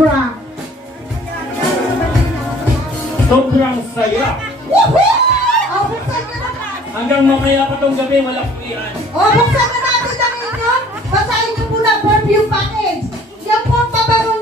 Sobra. Sobrang saya. Woohoo! Oh, buksan nyo na. Hanggang mamaya pa tong gabi, wala kuwian. Oh, buksan na natin ang inyo. Basahin nyo muna perfume package. Yan po ang pabango